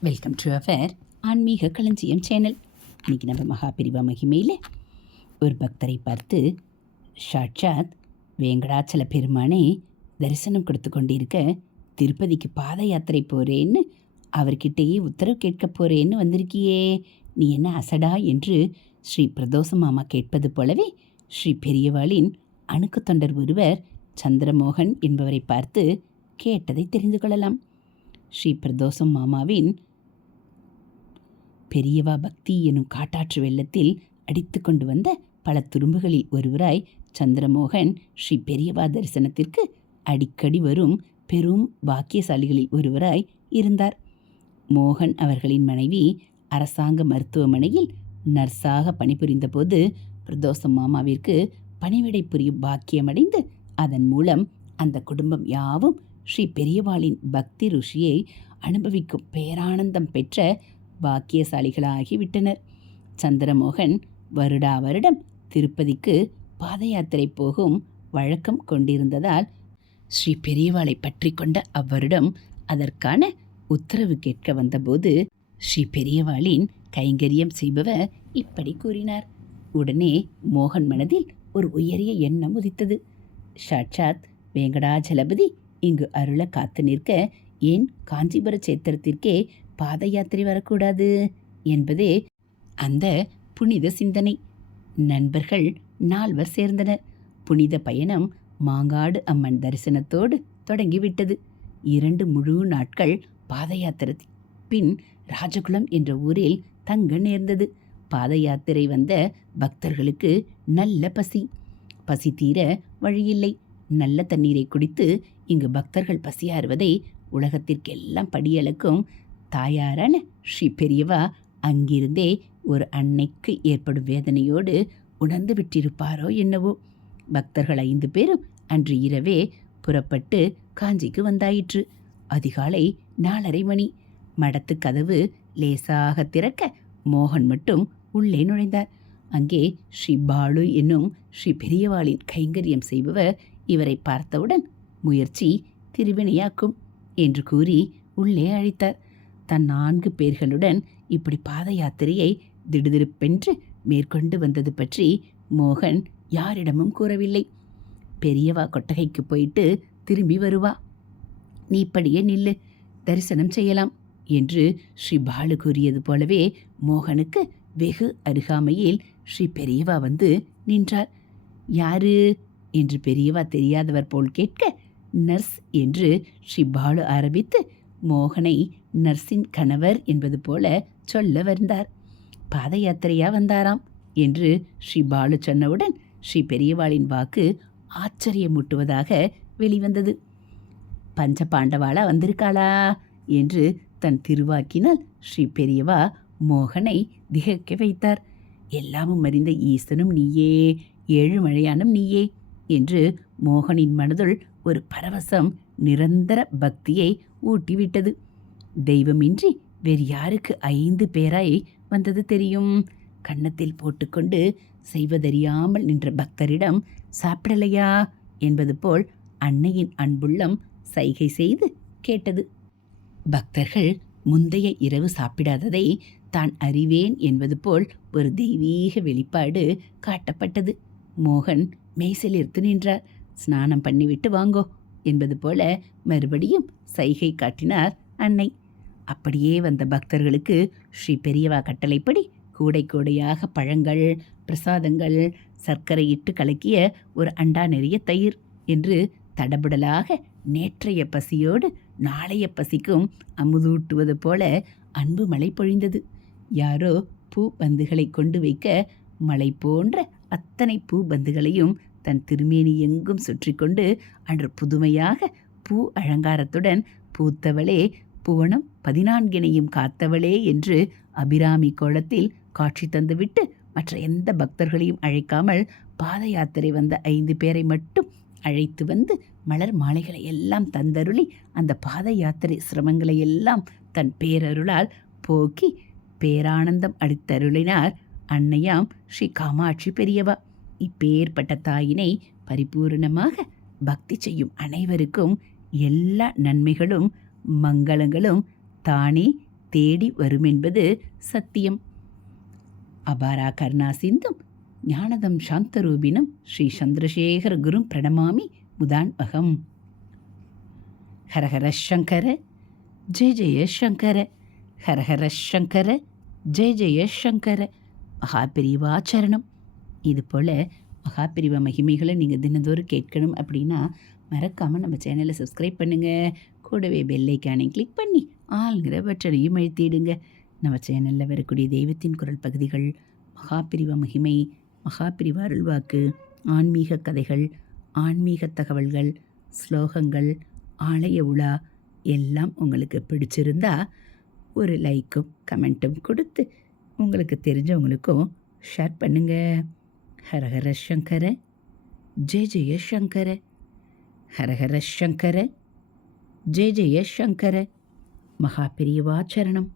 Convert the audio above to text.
Welcome to our ஆன்மீக களஞ்சியம் channel. இன்னைக்கு நம்ம மகாபிரிவா மகிமையில் ஒரு பக்தரை பார்த்து சாட்சாத் வேங்கடாச்சல பெருமானே தரிசனம் கொடுத்து கொண்டிருக்க திருப்பதிக்கு பாத யாத்திரை போகிறேன்னு அவர்கிட்டயே உத்தரவு கேட்க போகிறேன்னு வந்திருக்கியே. நீ என்ன அசடா? என்று ஸ்ரீ பிரதோஷ மாமா கேட்பது போலவே ஸ்ரீ பெரியவாளின் அணுக்கு தொண்டர் ஒருவர் சந்திரமோகன் என்பவரை பார்த்து கேட்டதை தெரிந்து கொள்ளலாம். ஸ்ரீ பிரதோஷம் மாமாவின் பெரியவா பக்தி எனும் காட்டாற்று வெள்ளத்தில் அடித்து கொண்டு வந்த பல துரும்புகளில் ஒருவராய் சந்திரமோகன் ஸ்ரீ பெரியவா தரிசனத்திற்கு அடிக்கடி வரும் பெரும் பாக்கியசாலிகளில் ஒருவராய் இருந்தார். மோகன் அவர்களின் மனைவி அரசாங்க மருத்துவமனையில் நர்ஸாக பணிபுரிந்த போது பிரதோஷம் மாமாவிற்கு பணிவிடை புரியும் பாக்கியமடைந்து அதன் மூலம் அந்த குடும்பம் யாவும் ஸ்ரீ பெரியவாளின் பக்தி ருஷியை அனுபவிக்கும் பேரானந்தம் பெற்ற பாக்கியசாலிகளாகிவிட்டனர் சந்திரமோகன் வருடா வருடம் திருப்பதிக்கு பாத யாத்திரை போகும் வழக்கம் கொண்டிருந்ததால் ஸ்ரீ பெரியவாளை பற்றி கொண்ட அவ்வருடம் அதற்கான உத்தரவு கேட்க வந்தபோது ஸ்ரீ பெரியவாளின் கைங்கரியம் செய்பவர் இப்படி கூறினார். உடனே மோகன் மனதில் ஒரு உயரிய எண்ணம் உதித்தது. சாட்சாத் வேங்கடாஜலபதி இங்கு அருள காத்து நிற்க ஏன் காஞ்சிபுர சேத்திரத்திற்கே பாத யாத்திரை வரக்கூடாது என்பதே அந்த புனித சிந்தனை. நண்பர்கள் நால்வர் சேர்ந்தனர். புனித பயணம் மாங்காடு அம்மன் தரிசனத்தோடு தொடங்கிவிட்டது. இரண்டு முழு நாட்கள் பாத யாத்திரை பின் ராஜகுலம் என்ற ஊரில் தங்க நேர்ந்தது. பாத யாத்திரை வந்த பக்தர்களுக்கு நல்ல பசி. பசி தீர வழியில்லை. நல்ல தண்ணீரை குடித்து இங்கு பக்தர்கள் பசியாறுவதை உலகத்திற்கெல்லாம் படியளக்கும் தாயாரான ஸ்ரீ பெரியவா அங்கிருந்தே ஒரு அன்னைக்கு ஏற்படும் வேதனையோடு உணர்ந்து விட்டிருப்பாரோ என்னவோ. பக்தர்கள் ஐந்து பேரும் அன்று இரவே புறப்பட்டு காஞ்சிக்கு வந்தாயிற்று. அதிகாலை நாலரை மணி. மடத்து கதவு லேசாக திறக்க மோகன் மட்டும் உள்ளே நுழைந்தார். அங்கே ஸ்ரீ பாலு என்னும் ஸ்ரீ பெரியவாளின் கைங்கரியம் செய்பவர் இவரை பார்த்தவுடன் முயற்சி திருவினையாக்கும் என்று கூறி உள்ளே அழைத்தார். தன் நான்கு பேர்களுடன் இப்படி பாத யாத்திரையை திடுதிடுப்பென்று மேற்கொண்டு வந்தது பற்றி மோகன் யாரிடமும் கூறவில்லை. பெரியவா கொட்டகைக்கு போயிட்டு திரும்பி வருவா. நீ இப்படியே நில்லு தரிசனம் செய்யலாம் என்று ஸ்ரீ பாலு கூறியது போலவே மோகனுக்கு வெகு அருகாமையில் ஸ்ரீ பெரியவா வந்து நின்றார். யாரு? என்று பெரியவா தெரியாதவர் போல் கேட்க நர்ஸ் என்று ஸ்ரீ பாலு ஆரம்பித்து மோகனை நர்ஸின் கணவர் என்பது போல சொல்ல வந்தார் பாத யாத்திரையா வந்தாராம்? என்று ஸ்ரீ பாலு சொன்னவுடன் ஸ்ரீ பெரியவாளின் வாக்கு ஆச்சரியமூட்டுவதாக வெளிவந்தது. பஞ்ச பாண்டவாளா வந்திருக்காளா? என்று தன் திருவாக்கினால் ஸ்ரீ பெரியவா மோகனை திகைக்க வைத்தார். எல்லாமும் அறிந்த ஈசனும் நீயே ஏழுமழையானும் நீயே என்று மோகனின் மனதுள் ஒரு பரவசம் நிரந்தர பக்தியை ஊட்டிவிட்டது. தெய்வமின்றி வேறு யாருக்கு ஐந்து பேராய் வந்தது தெரியும்? கன்னத்தில் போட்டுக்கொண்டு செய்வதறியாமல் நின்ற பக்தரிடம் சாப்பிடலையா? என்பது போல் அன்னையின் அன்புள்ளம் சைகை செய்து கேட்டது. பக்தர்கள் முந்தைய இரவு சாப்பிடாததை தான் அறிவேன் என்பது போல் ஒரு தெய்வீக வெளிப்பாடு காட்டப்பட்டது. மோகன் மெய்சிலிர்த்து நின்றார். ஸ்நானம் பண்ணிவிட்டு வாங்கோ என்பது போல மறுபடியும் சைகை காட்டினார் அன்னை. அப்படியே வந்த பக்தர்களுக்கு ஸ்ரீ பெரியவா கட்டளைப்படி கூடை கூடையாக பழங்கள் பிரசாதங்கள் சர்க்கரை இட்டு கலக்கிய ஒரு அண்டா நிறைய தயிர் என்று தடபுடலாக நேற்றைய பசியோடு நாளைய பசிக்கும் அமுதூட்டுவது போல அன்பு மழை பொழிந்தது. யாரோ பூ பந்துகளை கொண்டு வைக்க மலை போன்ற அத்தனை பூ பந்துகளையும் தன் திருமேனி எங்கும் சுற்றி கொண்டு அன்று புதுமையாக பூ அலங்காரத்துடன் பூத்தவளே புவனம் பதினான்கினையும் காத்தவளே என்று அபிராமி கோலத்தில் காட்சி தந்துவிட்டு மற்ற எந்த பக்தர்களையும் அழைக்காமல் பாத யாத்திரை வந்த ஐந்து பேரை மட்டும் அழைத்து வந்து மலர் மாலைகளை எல்லாம் தந்தருளி அந்த பாத யாத்திரை சிரமங்களை எல்லாம் தன் பேரருளால் போக்கி பேரானந்தம் அளித்தருளினார். அன்னையாம் ஸ்ரீ காமாட்சி பெரியவா. இப்பேற்பட்ட தாயினை பரிபூரணமாக பக்தி செய்யும் அனைவருக்கும் எல்லா நன்மைகளும் மங்களங்களும் தானே தேடி வருமென்பது சத்தியம். அபாரா கர்ணா சிந்தும் ஞானதம் சாந்தரூபினம் ஸ்ரீ சந்திரசேகர குரும் பிரணமாமி முதான் அகம் ஹரஹர சங்கர ஜெய ஜெய சங்கர ஹரஹர சங்கர ஜெய ஜெய சங்கர. மகாபிரிவாச்சரணம் இது போல் மகாபிரிவ மகிமைகளை நீங்கள் தினந்தோறும் கேட்கணும் அப்படின்னா மறக்காமல் நம்ம சேனலை சப்ஸ்கிரைப் பண்ணுங்கள் கூடவே பெல்லைக்கானை கிளிக் பண்ணி ஆளுங்கிற பட்டனையும் அழுத்திடுங்க. நம்ம சேனலில் வரக்கூடிய தெய்வத்தின் குரல் பகுதிகள் மகாபிரிவ மகிமை மகாபிரிவ அருள்வாக்கு ஆன்மீக கதைகள் ஆன்மீக தகவல்கள் ஸ்லோகங்கள் ஆலய உலா எல்லாம் உங்களுக்கு பிடிச்சிருந்தா ஒரு லைக்கும் கமெண்ட்டும் கொடுத்து உங்களுக்கு தெரிஞ்சவங்களுக்கும் ஷேர் பண்ணுங்க. ஹரஹர சங்கர ஜெய ஜெய சங்கர ஹரஹர சங்கர. ஜே ஜெய சங்கர மகா பெரியவாச்சரணம்